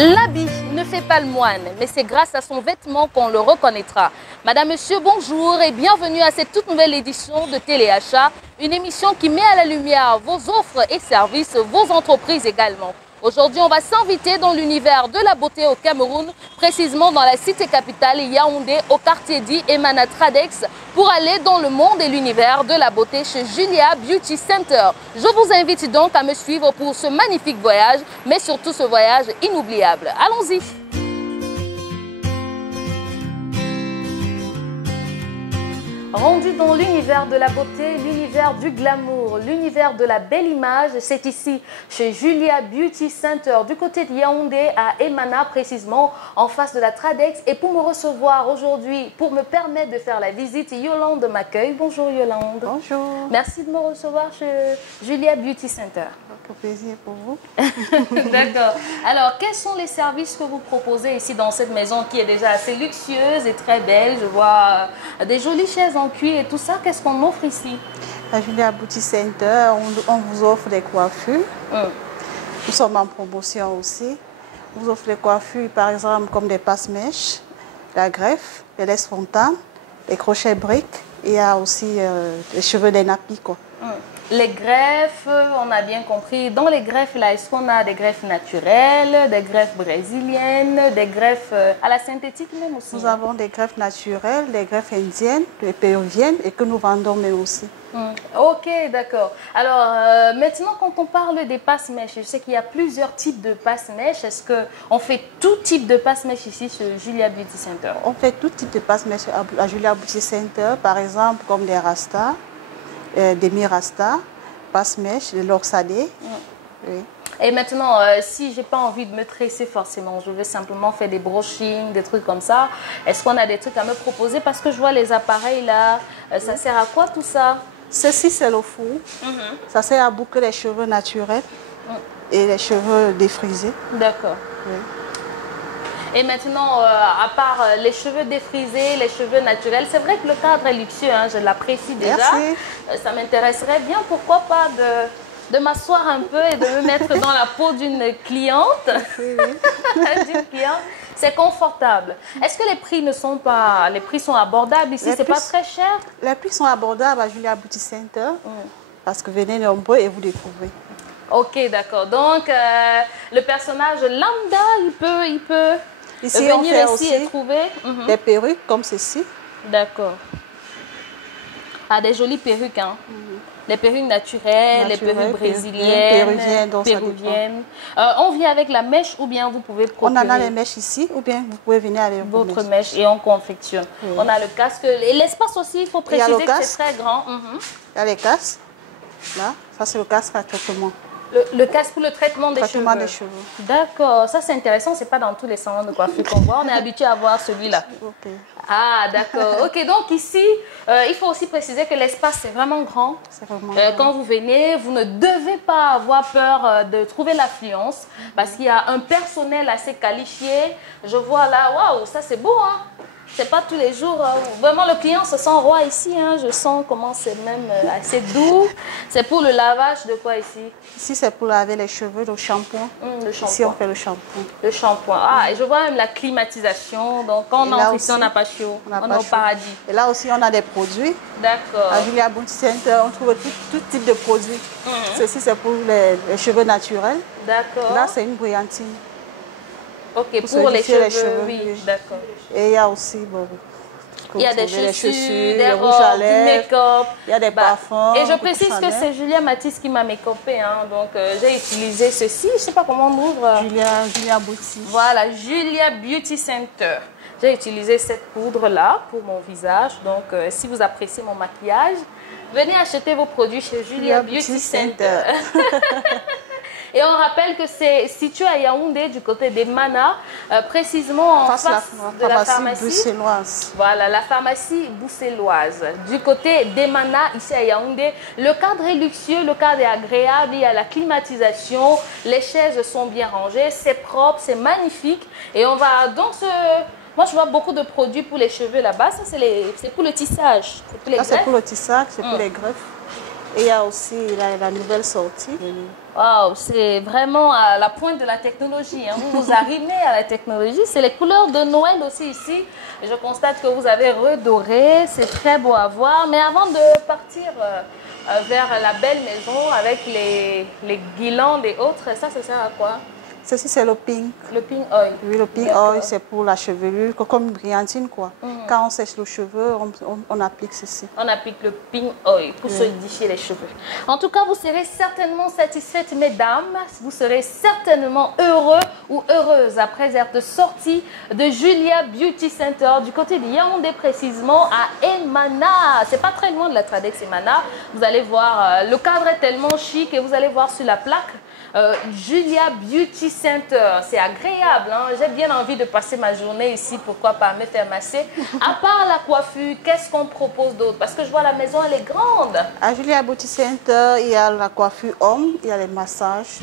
L'habit ne fait pas le moine, mais c'est grâce à son vêtement qu'on le reconnaîtra. Madame, Monsieur, bonjour et bienvenue à cette toute nouvelle édition de Téléachat, une émission qui met à la lumière vos offres et services, vos entreprises également. Aujourd'hui, on va s'inviter dans l'univers de la beauté au Cameroun, précisément dans la cité capitale Yaoundé, au quartier dit Emana Tradex, pour aller dans le monde et l'univers de la beauté chez Julia Beauty Center. Je vous invite donc à me suivre pour ce magnifique voyage, mais surtout ce voyage inoubliable. Allons-y! Rendu dans l'univers de la beauté, l'univers du glamour, l'univers de la belle image, c'est ici chez Julia Beauty Center du côté de Yaoundé à Emana précisément en face de la Tradex. Et pour me recevoir aujourd'hui, pour me permettre de faire la visite, Yolande m'accueille. Bonjour Yolande. Bonjour. Merci de me recevoir chez Julia Beauty Center. Avec plaisir pour vous. D'accord. Alors, quels sont les services que vous proposez ici dans cette maison qui est déjà assez luxueuse et très belle? Je vois des jolies chaises en cuir et tout ça. Qu'est-ce qu'on offre ici? À Julia Beauty Center, on vous offre des coiffures. Nous sommes en promotion aussi. On vous offre des coiffures, par exemple, comme des passe-mèches, la greffe, les laisses spontanes, les crochets briques. Et il y a aussi les cheveux des nappies, quoi. Les greffes, on a bien compris. Dans les greffes, là, est-ce qu'on a des greffes naturelles, des greffes brésiliennes, des greffes à la synthétique même aussi? Nous avons des greffes naturelles, des greffes indiennes, des péruviennes et que nous vendons mais aussi. Ok, d'accord. Alors, maintenant, quand on parle des passe-mèches, je sais qu'il y a plusieurs types de passe-mèches. Est-ce qu'on fait tout type de passe-mèches ici sur Julia Beauty Center? On fait tout type de passe-mèches à Julia Beauty Center, par exemple, comme des rastas, des mi-rastas, passe-mèches, des lorsadés. Oui. Et maintenant, si je n'ai pas envie de me tresser forcément, je veux simplement faire des brushings, des trucs comme ça, est-ce qu'on a des trucs à me proposer? Parce que je vois les appareils là, ça sert à quoi tout ça? Ceci, c'est le four. Ça sert à boucler les cheveux naturels et les cheveux défrisés. D'accord. Oui. Et maintenant, à part les cheveux défrisés, les cheveux naturels, c'est vrai que le cadre est luxueux, hein, je l'apprécie déjà. Merci. Ça m'intéresserait bien, pourquoi pas de m'asseoir un peu et de me mettre dans la peau d'une cliente. D'une cliente. C'est confortable. Est-ce que les prix ne sont pas... Les prix sont abordables ici, c'est pas très cher? Les prix sont abordables à Julia Beauty Center parce que venez nombreux et vous découvrez. Ok, d'accord. Donc, le personnage lambda, il peut ici, venir on fait ici aussi et trouver des perruques comme ceci. D'accord. Ah, des jolies perruques, hein. Les perruques naturelles, les perruques brésiliennes, péruviennes. On vient avec la mèche ou bien vous pouvez procurer? On en a les mèches ici ou bien vous pouvez venir avec votre mèche et on confectionne. On a le casque. Et l'espace aussi, il faut préciser que c'est très grand. Il y a les casques. Là, ça c'est le casque à traitement. Le casque pour le traitement des cheveux. D'accord, ça c'est intéressant, c'est pas dans tous les salons de coiffure qu'on voit, on est habitué à voir celui-là. Ah d'accord, ok, donc ici, il faut aussi préciser que l'espace c'est vraiment grand. Quand vous venez, vous ne devez pas avoir peur de trouver l'affluence, parce qu'il y a un personnel assez qualifié. Je vois là, waouh, ça c'est beau, hein. C'est pas tous les jours, vraiment le client se sent roi ici, hein. Je sens comment c'est même assez doux. C'est pour le lavage de quoi ici? Ici c'est pour laver les cheveux, le shampoing. Le shampoing. Ici on fait le shampoing. Le shampoing, et je vois même la climatisation, donc quand on entre ici on n'a pas chaud, on est au paradis. Et là aussi on a des produits. D'accord. À Julia Beauty Center on trouve tout type de produits. Ceci c'est pour les cheveux naturels. D'accord. Là c'est une brillantine. Ok, pour les cheveux, oui, d'accord. Et il y a aussi, il y a des chaussures, des robes, du make-up. Il y a des parfums. Et je précise que c'est Julia Matisse qui m'a make-upé, hein, donc j'ai utilisé ceci, je ne sais pas comment on ouvre. Julia Beauty. Voilà, Julia Beauty Center. J'ai utilisé cette poudre-là pour mon visage, donc si vous appréciez mon maquillage, venez acheter vos produits chez Julia Beauty Center. Et on rappelle que c'est situé à Yaoundé, du côté d'Emana, précisément en face de la pharmacie bruxelloise. Voilà, la pharmacie bruxelloise. Du côté d'Emana, ici à Yaoundé, le cadre est luxueux, le cadre est agréable, il y a la climatisation, les chaises sont bien rangées, c'est propre, c'est magnifique. Et on va dans ce... Moi, je vois beaucoup de produits pour les cheveux là-bas. Ça, c'est pour le tissage. Ça, c'est pour le tissage, c'est pour les greffes. Et il y a aussi la nouvelle sortie. Wow, c'est vraiment à la pointe de la technologie. Hein. Vous vous arrimez à la technologie. C'est les couleurs de Noël aussi ici. Et je constate que vous avez redoré. C'est très beau à voir. Mais avant de partir vers la belle maison avec les guirlandes et autres, ça sert à quoi? Ceci, c'est le pink. Le pink oil. Oui, le pink oil, c'est pour la chevelure, comme une brillantine, quoi. Quand on sèche le cheveu, on applique ceci. On applique le pink oil pour solidifier les cheveux. En tout cas, vous serez certainement satisfaite, mesdames. Vous serez certainement heureux ou heureuse après être sortie de Julia Beauty Center du côté de Yaoundé, précisément à Emana. C'est pas très loin de la Tradex Emana. Vous allez voir, le cadre est tellement chic et vous allez voir sur la plaque Julia Beauty Center, c'est agréable, hein? J'ai bien envie de passer ma journée ici, pourquoi pas me faire masser. À part la coiffure, qu'est-ce qu'on propose d'autre? Parce que je vois la maison, elle est grande. À Julia Beauty Center, il y a la coiffure homme, il y a les massages.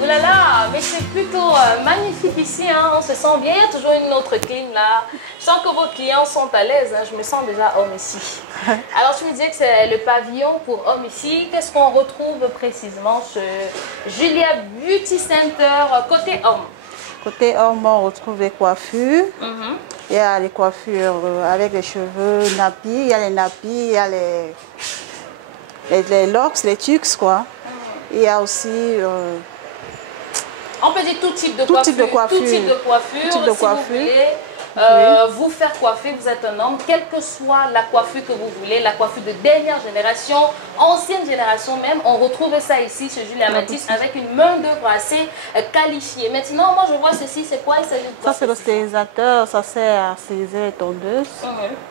Ouh là là, mais c'est plutôt magnifique ici, hein? On se sent bien. Il y a toujours une autre clim là. Je sens que vos clients sont à l'aise, hein? Je me sens déjà homme ici. Alors tu me disais que c'est le pavillon pour hommes ici. Qu'est-ce qu'on retrouve précisément chez Julia Beauty Center côté homme? Côté homme, on retrouve les coiffures. Il y a les coiffures avec les cheveux nappis, il y a les nappis, il y a les locks, les tucs, quoi. Il y a aussi... on peut dire tout type de coiffure. Tout type de coiffure. Si vous voulez vous faire coiffer, vous êtes un homme, quelle que soit la coiffure que vous voulez, la coiffure de dernière génération, ancienne génération même, on retrouve ça ici chez Julia Matisse avec une main d'œuvre assez qualifiée. Maintenant, moi je vois ceci, c'est quoi? Il s'agit de quoi? Ça c'est le stérilisateur, ça sert à stériliser les tondeuses,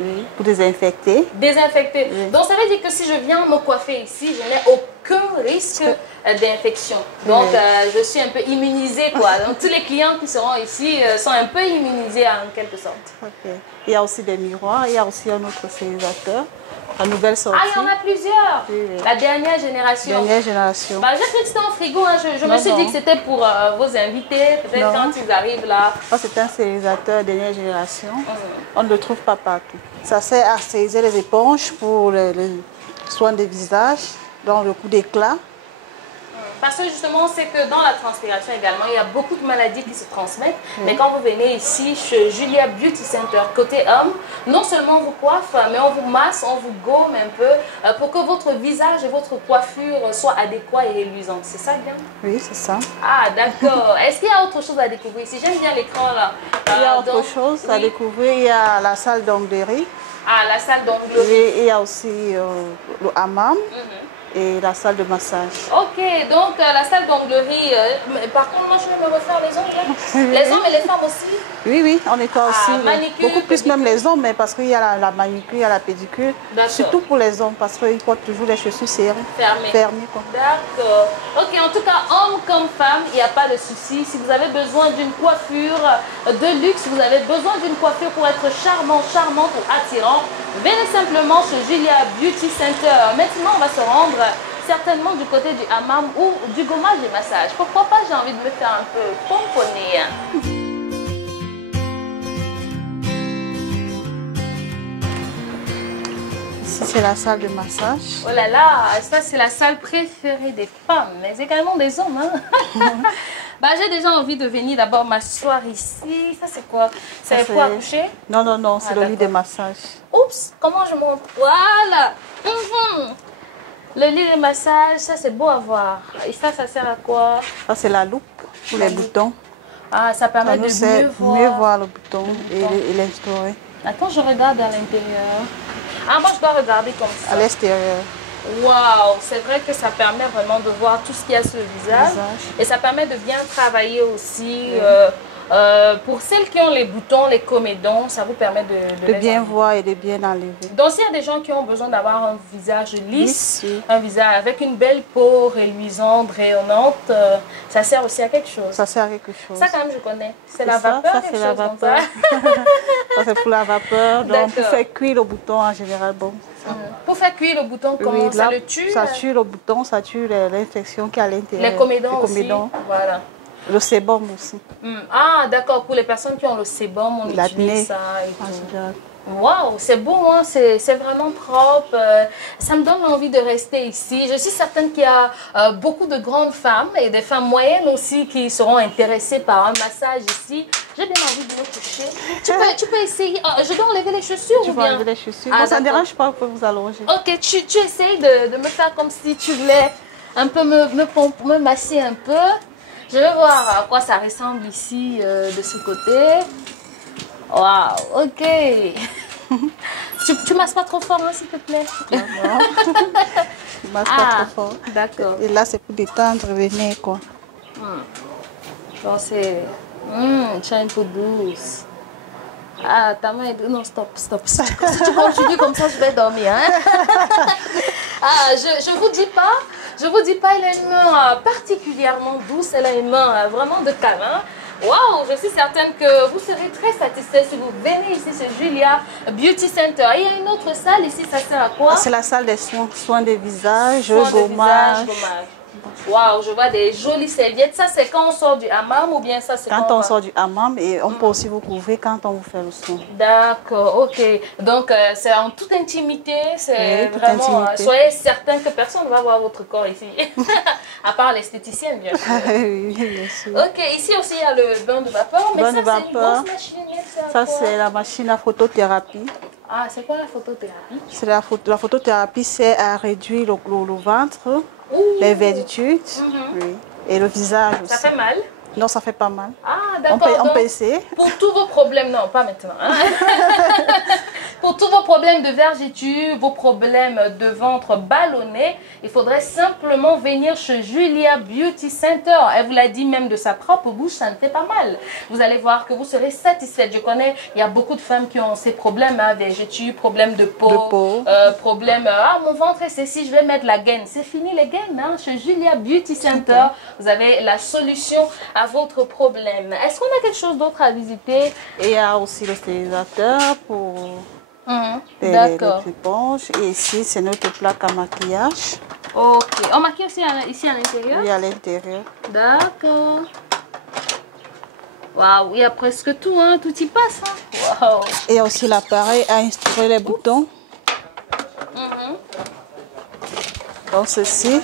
oui, pour désinfecter. Désinfecter. Oui. Donc ça veut dire que si je viens me coiffer ici, je n'ai aucun risque d'infection. Donc je suis un peu immunisée, quoi. Donc tous les clients qui seront ici sont un peu immunisés en quelque sorte. Il y a aussi des miroirs, il y a aussi un autre stérilisateur, la nouvelle sortie. Ah, il y en a plusieurs. La dernière génération. Dernière génération. Bah, j'ai cru que c'était en frigo, hein. Je me suis dit que c'était pour vos invités, peut-être quand ils arrivent là. C'est un stérilisateur dernière génération. On ne le trouve pas partout. Ça sert à stériliser les éponges pour les soins des visages, dans le coup d'éclat. Parce que justement, c'est que dans la transpiration également, il y a beaucoup de maladies qui se transmettent. Mais quand vous venez ici chez Julia Beauty Center, côté homme, non seulement on vous coiffe, mais on vous masse, on vous gomme un peu pour que votre visage et votre coiffure soient adéquats et reluisants. C'est ça bien? Oui, c'est ça. Ah, d'accord. Est-ce qu'il y a autre chose à découvrir ici? J'aime bien l'écran là. Il y a autre chose à découvrir. Il y a la salle d'onglerie. Ah, la salle d'onglerie. Et il y a aussi le hammam. Et la salle de massage. Ok, donc la salle d'onglerie, par contre, moi je vais me refaire les ongles. Les hommes et les femmes aussi? Oui, oui, on nettoie aussi. Manicure, beaucoup plus même les hommes, mais parce qu'il y a la manicure, il y a la pédicure. Surtout pour les hommes, parce qu'ils portent toujours les chaussures serrées. Fermées. D'accord. Ok, en tout cas, homme comme femme, il n'y a pas de souci. Si vous avez besoin d'une coiffure de luxe, vous avez besoin d'une coiffure pour être charmant, charmante ou attirant, venez simplement chez Julia Beauty Center. Maintenant, on va se rendre certainement du côté du hammam ou du gommage et massage. Pourquoi pas, j'ai envie de me faire un peu pomponner. Ici, c'est la salle de massage. Oh là là, ça c'est la salle préférée des femmes, mais également des hommes. Hein? Bah, j'ai déjà envie de venir d'abord m'asseoir ici. Ça c'est quoi? C'est pour accoucher? Non, non, non, c'est le lit de massage. Oups, comment je monte? Voilà. Le lit de massage, ça c'est beau à voir. Et ça sert à quoi? Ça c'est la loupe pour les boutons. Ah, ça permet de mieux voir le bouton et l'instaurer. Attends, je regarde à l'intérieur. Ah, moi je dois regarder comme ça. À l'extérieur. Waouh, c'est vrai que ça permet vraiment de voir tout ce qu'il y a sur le visage. Et ça permet de bien travailler aussi. Pour celles qui ont les boutons, les comédons, ça vous permet de bien voir et de bien enlever. Donc s'il y a des gens qui ont besoin d'avoir un visage lisse, un visage avec une belle peau reluisante, rayonnante, ça sert aussi à quelque chose. Ça sert à quelque chose. Ça quand même je connais. C'est la vapeur. Ça c'est la vapeur. Ça c'est pour la vapeur. Donc pour faire cuire le bouton en général, bon. Pour faire cuire le bouton, comment ça le tue? Ça tue le bouton, ça tue l'infection qui est à l'intérieur. Les comédons aussi. Voilà. Le sébum aussi. Ah, d'accord. Pour les personnes qui ont le sébum, on utilise ça et tout. Waouh, c'est beau, hein? C'est vraiment propre. Ça me donne envie de rester ici. Je suis certaine qu'il y a beaucoup de grandes femmes et des femmes moyennes aussi qui seront intéressées par un massage ici. J'ai bien envie de me coucher. Tu peux essayer. Je dois enlever les chaussures ou bien? Enlever les chaussures. Bon, ça ne dérange pas, vous vous allonger. Ok, tu essayes de me faire comme si tu voulais un peu me masser un peu. Je vais voir à quoi ça ressemble ici de ce côté. Waouh, ok. Tu masses pas trop fort, hein, s'il te plaît? Non, non. Tu masses pas trop fort. D'accord. Et là, c'est pour détendre le nez, quoi. Bon, c'est... tu as une peau douce. Ah, ta main est... Non, stop. Si tu continues comme ça, je vais dormir. Hein? Je vous dis pas, elle a une main particulièrement douce. Elle a une main vraiment de câlin. Waouh, je suis certaine que vous serez très satisfait si vous venez ici, c'est Julia Beauty Center. Il y a une autre salle ici, ça sert à quoi? C'est la salle des soins de visage, gommage. Waouh, je vois des jolies serviettes. Ça, c'est quand on sort du hammam ou bien ça, c'est quand on sort du hammam et on peut aussi vous couvrir quand on vous fait le soin. D'accord, ok. Donc, c'est en toute intimité. C'est vraiment... soyez certain que personne ne va voir votre corps ici. À part l'esthéticienne, bien sûr. Oui, bien sûr. Ok, ici aussi, il y a le bain de vapeur. Mais ça, c'est une grosse machine. Ça, c'est la machine à photothérapie. Ah, c'est quoi la photothérapie? C'est la photothérapie, c'est à réduire le ventre, les vergetures, oui, et le visage aussi. Ça fait mal? Non, ça fait pas mal. Ah, d'accord. On peut essayer. Pour tous vos problèmes, non, pas maintenant. Hein? Pour tous vos problèmes de vergetures, vos problèmes de ventre ballonné, il faudrait simplement venir chez Julia Beauty Center. Elle vous l'a dit même de sa propre bouche, ça ne fait pas mal. Vous allez voir que vous serez satisfaite. Je connais, il y a beaucoup de femmes qui ont ces problèmes, hein, vergetures, problèmes de peau, problèmes, mon ventre est ceci, je vais mettre la gaine. C'est fini les gaines, hein? Chez Julia Beauty Center, vous avez la solution à votre problème. Est-ce qu'on a quelque chose d'autre à visiter? Et il y a aussi le stérilisateur pour les éponges. Et ici, c'est notre plaque à maquillage. Ok. On maquille aussi ici à l'intérieur? Oui, à l'intérieur. D'accord. Waouh, il y a presque tout, hein? Tout y passe. Hein? Wow. Et il y a aussi l'appareil à instruire les boutons. Donc ceci.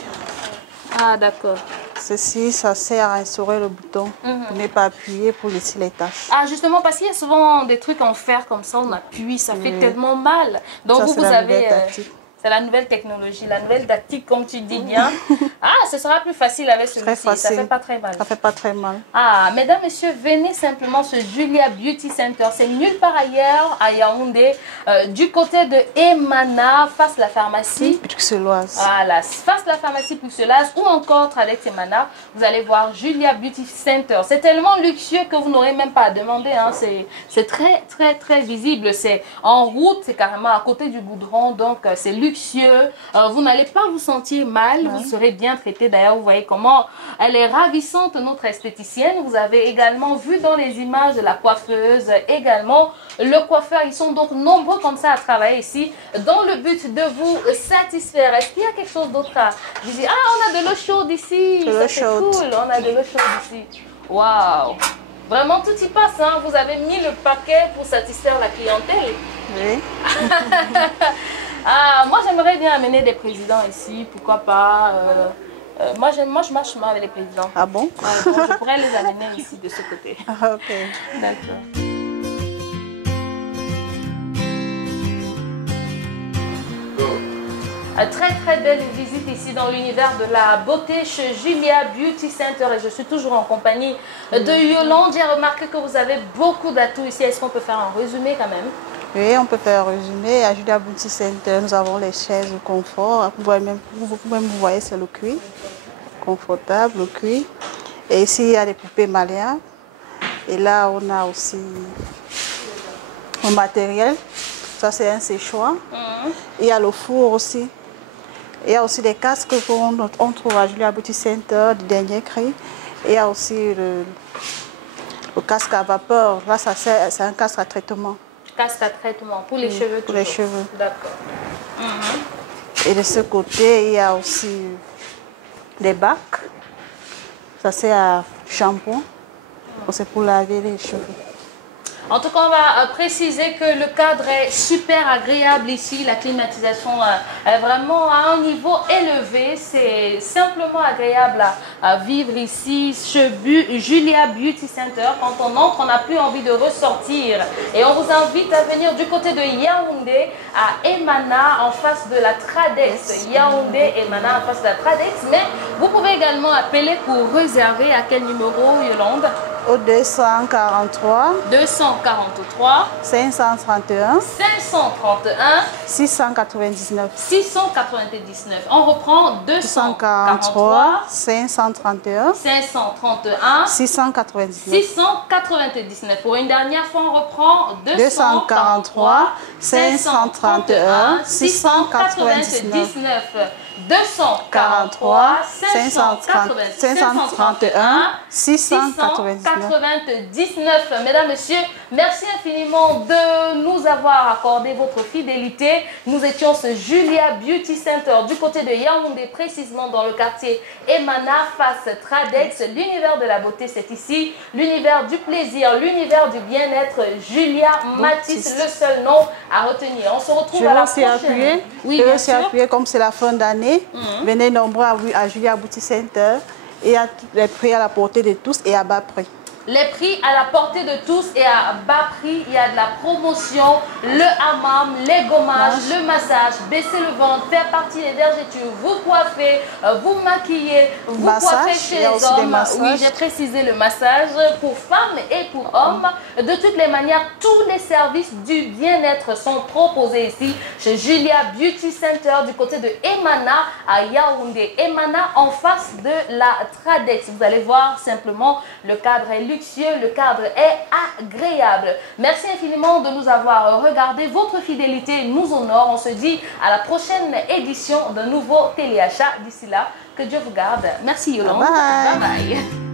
Ah, d'accord. Ceci, ça sert à instaurer le bouton pour ne pas appuyer pour laisser les taches. Ah, justement, parce qu'il y a souvent des trucs en fer comme ça, on appuie, ça fait tellement mal. Donc, ça, vous avez... C'est la nouvelle technologie, la nouvelle tactique, comme tu dis bien. Ah, ce sera plus facile avec celui-ci. Ça ne fait pas très mal. Ça fait pas très mal. Ah, mesdames, messieurs, venez simplement sur Julia Beauty Center. C'est nulle part ailleurs à Yaoundé, du côté de Emana, face la pharmacie. Bruxelloise. Voilà, face la pharmacie Bruxelloise ou encore avec Emana, vous allez voir Julia Beauty Center. C'est tellement luxueux que vous n'aurez même pas à demander. Hein. C'est très, très, très visible. C'est en route, c'est carrément à côté du goudron. Donc, c'est luxueux. Vous n'allez pas vous sentir mal, vous serez bien traité. D'ailleurs, vous voyez comment elle est ravissante, notre esthéticienne. Vous avez également vu dans les images de la coiffeuse, également le coiffeur. Ils sont donc nombreux comme ça à travailler ici dans le but de vous satisfaire. Est-ce qu'il y a quelque chose d'autre à dire? Ah, on a de l'eau chaude ici, ça c'est cool, on a de l'eau chaude ici. Waouh! Vraiment, tout y passe, hein? Vous avez mis le paquet pour satisfaire la clientèle. Oui. Ah, moi, j'aimerais bien amener des présidents ici, pourquoi pas. Moi, je marche mal avec les présidents. Ah bon? Bon, je pourrais les amener ici, de ce côté. Ah, ok. D'accord. Très très belle visite ici dans l'univers de la beauté chez Julia Beauty Center et je suis toujours en compagnie de Yolande. J'ai remarqué que vous avez beaucoup d'atouts ici. Est-ce qu'on peut faire un résumé quand même? Oui, on peut faire un résumé. À Julia Beauty Center, nous avons les chaises de confort. Vous pouvez même vous voyez, c'est le cuir. Confortable, le cuir. Et ici, il y a des poupées malléables. Et là, on a aussi un matériel. Ça, c'est un séchoir. Il y a le four aussi. Il y a aussi des casques qu'on trouve à Julia Beauty Center, du dernier cri. Et il y a aussi le casque à vapeur. Là, c'est un casque à traitement. Casque à traitement pour les cheveux. Pour les cheveux. D'accord. Et de ce côté, il y a aussi des bacs. Ça c'est un shampoing. C'est pour laver les cheveux. En tout cas, on va préciser que le cadre est super agréable ici. La climatisation est vraiment à un niveau élevé. C'est simplement agréable à vivre ici chez Julia Beauty Center. Quand on entre, on n'a plus envie de ressortir. Et on vous invite à venir du côté de Yaoundé, à Emana, en face de la Tradex. Yaoundé, Emana, en face de la Tradex. Mais vous pouvez également appeler pour réserver. À quel numéro, Yolande? Au 243 531 699. On reprend 243 531 699. Pour une dernière fois, on reprend 243 531 699. 243 531 699. Mesdames, Messieurs, merci infiniment de nous avoir accordé votre fidélité. Nous étions ce Julia Beauty Center du côté de Yaoundé, précisément dans le quartier Emana, face Tradex. L'univers de la beauté, c'est ici. L'univers du plaisir, l'univers du bien-être. Julia Matisse, le seul nom à retenir. On se retrouve à la prochaine. Je vais aussi appuyer, comme c'est la fin d'année. Venez nombreux à Julia Beauty Center. Et à les prix à la portée de tous et à bas prix. Les prix à la portée de tous et à bas prix. Il y a de la promotion, le hammam, les gommages, le massage, baisser le ventre, faire partie des vergetures, vous coiffer, vous maquiller, vous coiffer chez les hommes. Oui, j'ai précisé le massage pour femmes et pour hommes. De toutes les manières, tous les services du bien-être sont proposés ici chez Julia Beauty Center du côté de Emana à Yaoundé. Emana en face de la Tradex. Vous allez voir simplement, le cadre est luxueux, le cadre est agréable. Merci infiniment de nous avoir regardé. Votre fidélité nous honore. On se dit à la prochaine édition d'un nouveau téléachat. D'ici là, que Dieu vous garde. Merci Yolande. Bye bye. Bye bye.